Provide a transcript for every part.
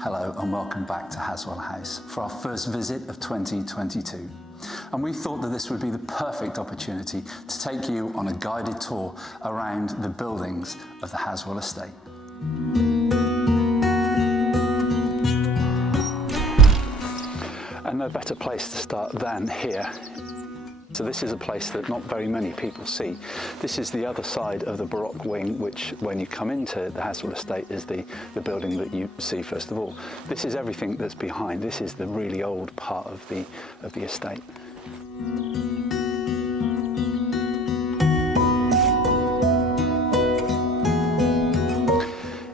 Hello and welcome back to Halswell House for our first visit of 2022. And we thought that this would be the perfect opportunity to take you on a guided tour around the buildings of the Halswell Estate. And no better place to start than here. So this is a place that not very many people see. This is the other side of the Baroque wing, which when you come into the Halswell Estate is the building that you see first of all. This is everything that's behind. This is the really old part of the estate.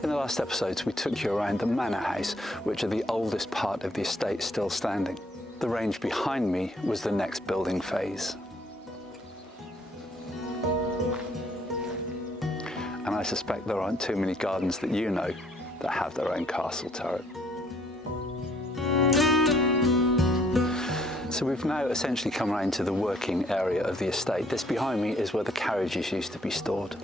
In the last episodes we took you around the manor house, which are the oldest part of the estate still standing. The range behind me was the next building phase. And I suspect there aren't too many gardens that you know that have their own castle turret. So we've now essentially come around to the working area of the estate. This behind me is where the carriages used to be stored.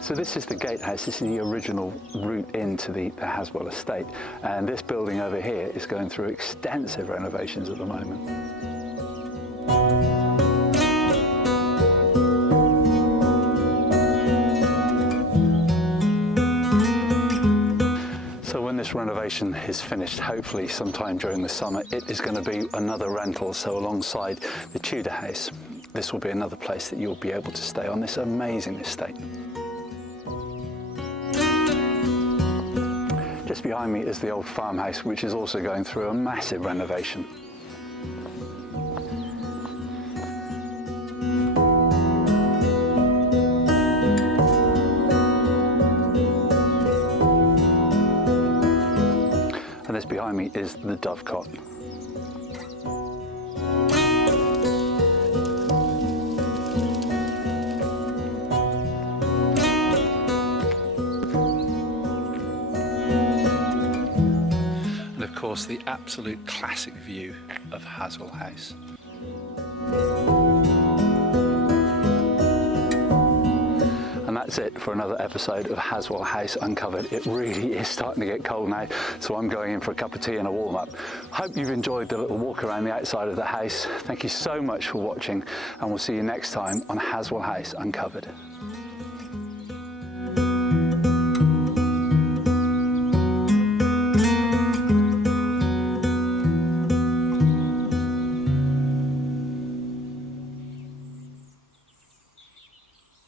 So this is the gatehouse. This is the original route into the Halswell Estate, and this building over here is going through extensive renovations at the moment. So when this renovation is finished, hopefully sometime during the summer, it is going to be another rental. So alongside the Tudor house, this will be another place that you'll be able to stay on this amazing estate. Just behind me is the old farmhouse, which is also going through a massive renovation. And this behind me is the dovecot. Of course, the absolute classic view of Halswell House. And that's it for another episode of Halswell House Uncovered. It really is starting to get cold now, so I'm going in for a cup of tea and a warm-up. Hope you've enjoyed the little walk around the outside of the house. Thank you so much for watching, and we'll see you next time on Halswell House Uncovered.